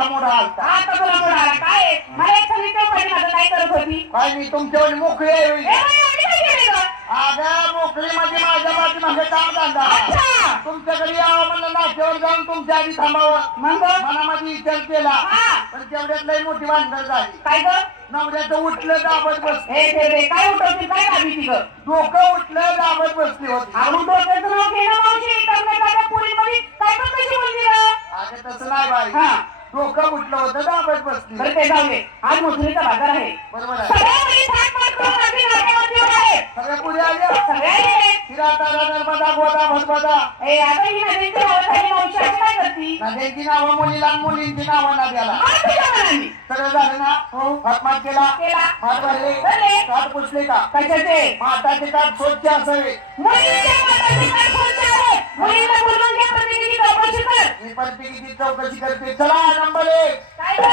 आता मोठा आलता. आता तुला कोण आला काय मला एक सांगितलं पाहिजे माझं काय करत होती काय मी तुमच्यावर मोकळी आहे होईल. ए बाई, एवढी काय केली गं? अगं मोकळी मध्ये माझ्या पाठीमागे काम धंदा. अच्छा. तुमच्याकडे यावं म्हणलं नाश्त्यावर जाऊन तुमच्या आधी थांबावं. मग मनामध्ये विचार केला हा. पण तेवढ्यात लई मोठी भांडण झाली. काय गं? नवऱ्याचं उठलं दाबत बसले. ए ते काय उठवते काय दाबी ती गं? डोकं उठलं दाबत बसली होती. आपण डोक्याचं नाव घेणं मावशी करण्याच्या पोरीमध्ये काय पण कशी बोलली गं? अगं तसं नाही बाई. हा. डोकं उठलं होतं दाबत बसली. बरं ते जाऊ दे. आज मजुरीचा बाजार आहे. बरोबर आहे. सगळ्या मुली थाट माट करून आपली नाट्यवरती उभ्या आहेत. सगळ्या पुढे आल्या. सगळ्या आहेत. हिरातारा नर्मदा गोदा भदभदा. ए आता ही नदीची नावं झाली मावशी असं काय करती? नद्यांची नावं मुलीला आणि मुलींची नावं नद्याला. मला तुझ्या मनाने. सगळं झालं ना. हो. हातमात केला. केला. हात भरले. भरले. हात पुसले का. कशाचे? माताचे काठ स्वच्छ असावे. मुलींच्या मताचे काय कोणते आहेत? मुलींना बोलवून घ्या प्रत्येकाची चौकशी कर. मी प्रत्येकीची चौकशी करते. चला नंबर 1. काय गं?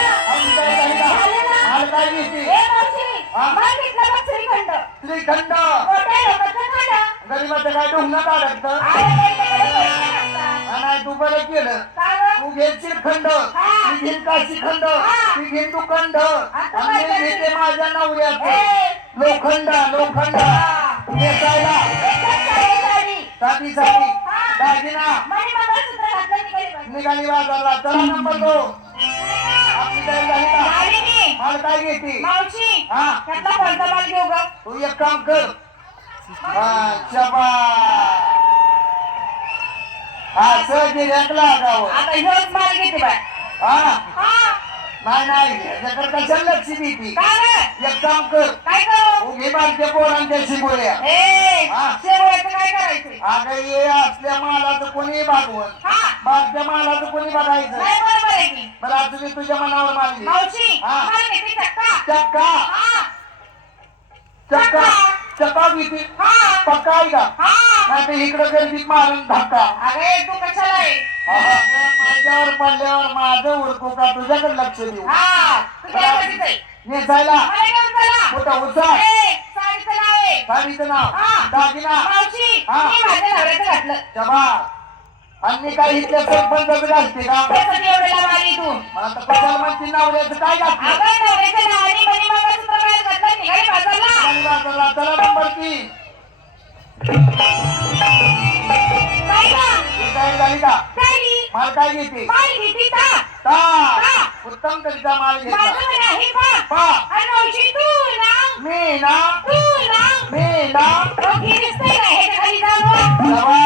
झालं ना. हाल काय घेते. ए मावशी, हा? मला घेतलं बघ श्रीखंड. श्रीखंड. मोठ्या लोकांचं खाणं. गरीबाचं काय ढोंगणात अडकतं. अरे बाई, त्याला पैसे लागतात. नाही तू बरं केलं. का गं? तू घे श्रीखंड. हा. मी घेईन काशीखंड. हा. मी घेईन तू खंड. आता आणि काय मी घेते माझ्या नवऱ्याचं ए, लोखंड लोखंड. हा. नेसायला एकदम साडी साडी. साठी साठी हा. दागिना मणी मंगळसूत्र घातलं निघाली बाई. निघाली बाजारला. चला नंबर 2. आपली तयारी झाली का. झाली की? माल काय घेते. मावशी, हा. त्यातला कोणता माल घेऊ गं? तू एक काम कर. हा शाबास. असं गिऱ्हाईक लागावं. आता ह्योच माल घेते बाय. हा हा. नाही ह्याच्याकडे कशाला लक्ष देते. का गं? एक काम कर. काय करू? तू घे बारक्या पोरांच्या शिगोळ्या. ए, हा. शेवयाचं काय करायचंय? अगं ये असल्या मालाचं कोणी भागवण. हा. बारक्या मालाचं कोणी बघायचं. नाही बरोबर आहे की. बरं आता मी तुझ्या मनावर मागली. मावशी, हा. मला घेते चक्का. चक्का हा. चक्का चक्का घेते. हा. पक्का आहे का. हा. नाही तर इकडं गर्दीत मारून धक्का. अरे तू कशाला आहे? अगं, माझ्यावर पडल्यावर माझं उरकू का तुझ्याकडे लक्ष देऊ. हा. तू त्यासाठीच आहे. नेसायला मला घेऊन चला. मोठा उसा. ए, साडीचं नाव आहे. साडीचं नाव हा. दागिना. मावशी, हा. मी माझ्या नवऱ्याचं घातलं. जबा आणि मी काय इथल्या सरपंचाचं घालते का. त्यासाठी एवढ्याला मारली तू. मला तर कशाला म्हणते नवऱ्याचं काय घातलं. अगं नवऱ्याच्या नावाने मणी मंगळसूत्र काय घातलं निघाली बाजारला. आणि बाजारला. चला नंबर 3. काय गं? ही तयारी झाली का. झाली. माल काय घेते. माल घेते का? ता उत्तम तरीचा माल घेतला. माझं म्हणे आहे का? पा आणि मावशी तू ना, मी ना तू ना. मी ना दोघी दिसतंय का? ह्याच्या खाली जाऊ. जबा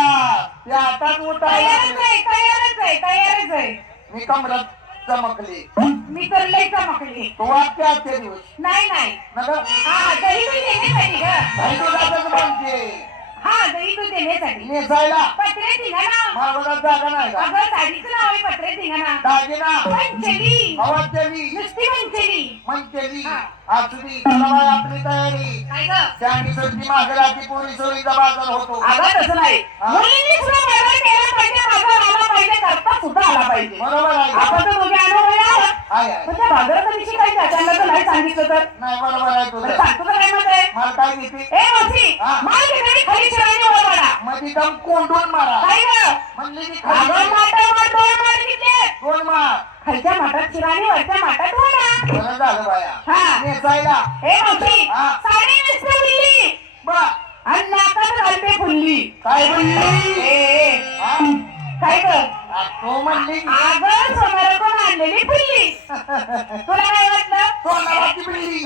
ते आताच उठायला तयारच आहे, तयारच आहे, तयारच आहे. मी कमरात चमकली. मी तर लई चमकली. तो वाटते आजचे दिवस नाही नाही. नका हा दही तू देण्यासाठी ग. भाई तो जातच म्हणते. हा दही तू देण्यासाठी. नेसायला पत्रे धिंगाणा. मालवणात जागा नाही का. अगं साडीचं नाव आहे पत्रे धिंगाणा. दागिना मंचली. हवा चली नुसती मंचली. मंचली हा. असली. चला बाई आपली तयारी. काय ग? त्यांनी सुट्टी मागराची पोरी सोयीचा बाजार होतो. अगं तसं नाही. हा. मुलींनी सुद्धा बाजार केला पाहिजे, बाजार आला पाहिजे, करता सुद्धा आला पाहिजे. बरोबर आहे. आपण तर दोघे अनुभव आहोत. आहे आहे. पण त्या बाजाराचा विषय काय त्याच्याला तर नाही सांगितलं तर. नाही बरोबर आहे बरं, तुझं. सांगतो तर काय मत आहे? मला काय घेते. ए मावशी, हा. माल घेतली खाली शिराणी ओरबाडा. मध्ये दम कोंडून मारा. काय ग? म्हणले की अगं खाली माटा माट डोळे मार घेतले. दोन मार. खालच्या माटात शिराणी, वरच्या माटात ओरडा. बरं झालं बाया. हा. नेसायला ए मावशी, हा. साडी नेसते बिल्ली बा आणि नाकात घालते फुल्ली. काय म्हणली. ए, हा? काय ग? तो म्हणली की अगं समोरून आणलेली फुल्ली. तुला काय वाटलं? सोनाराची बिल्ली.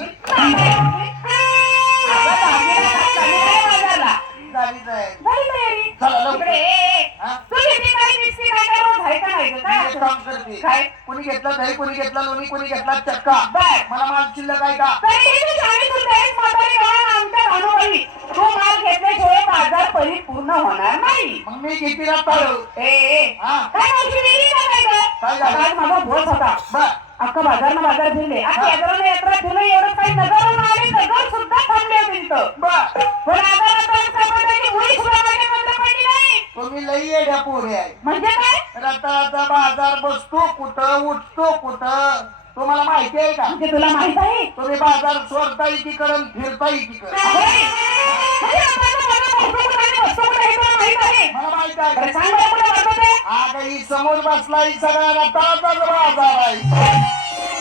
अगं दागिना घातला नाही बाजारला. झालीच आहे. झाली तयारी. चला लवकर. इकडे ये. हा? तू किती काय दिसते काय काय रोज आहे का नाही ग? काय मी एक असं? काम करते. काय? कोणी घेतला दही, कोणी घेतला लोणी, कोणी घेतला चक्का. बर. मला माल शिल्लक आहे का. तरीही तू शाळेत सुद्धा आहेस म्हातारी गवळण आमच्या अनुभवी. तू माल घेतल्याशिवाय बाजार परिपूर्ण होणार नाही. मग मी घेते ना तळ. ए, हा. काय मावशी वेगळी का काय ग? काय झालं? आज माझा भोज होता. बर अख्खा बाजार फिरले. आता यात्रा यात्रा फिरलं एवढं काही नगरहून आले, नगर सुद्धा थांबले होते तिथं. बर. पण आता सापडण्याची मुळी सुद्धा माझ्या बंद पडली नाही. तुम्ही लई येड्या पोरे आहे. म्हणजे काय? रताळाचा बाजार बसतो कुठं, उठतो कुठं, तुम्हाला माहिती आहे का. म्हणजे तुला माहित आहे? तुम्ही बाजार सोडता एकीकडे फिरता एकीकडे. म्हणजे आपल्याला बाजार भरतो कुठं आणि बसतो कुठं हे तुला माहित आहे? मला माहित आहे. बरं सांग बरं कुठं भरतो ते? आता ही समोर बसला ही सगळा रताळाचाच बाजार आहे.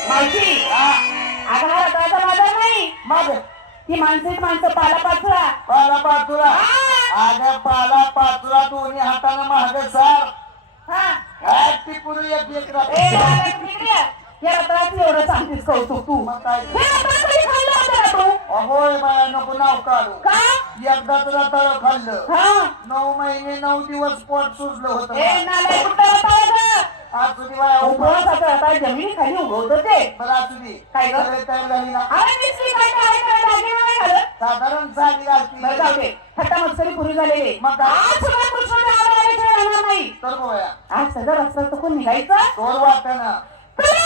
मावशी हा, अगं हा रताळाचा बाजार नाही, मग ती माणसं पाला पाचला. पाला पाचुरा. अगं पाला पाचुरा दोन्ही हाताने महाग सार. हा काय ती पुरी एक एक ए राहते. बाबा, तू इकडे ये. या रताळाचं एवढं सांगतेस कौतुक तू. मग काय हे रताळ कधी खाल्लं होतं का तू? अगोय बाया नको नाव काढू. का? एकदा तुला तळ खाल्लं. हा 9 महिने 9 दिवस पोट सुजलं होतं. ए नालाय कुठं रताळ गं? आज तुझी बाया उपवासाचं रताळ जमिनीखाली उगवतं ते. बरं असू दे. काय गं? सगळे तयार झाली ना. अरे मिस्त्री काय काय काय दागिने नाही घालत. साधारण साडी बरं जाऊ घालती. दे. थट्टा मस्करी पुरी झालेली. मग काय? आज सुद्धा कृष्ण आल्याशिवाय राहणार नाही. तर गोया आज सगळं रस्ता कोण निघायचं? तोर वाटणं. चला!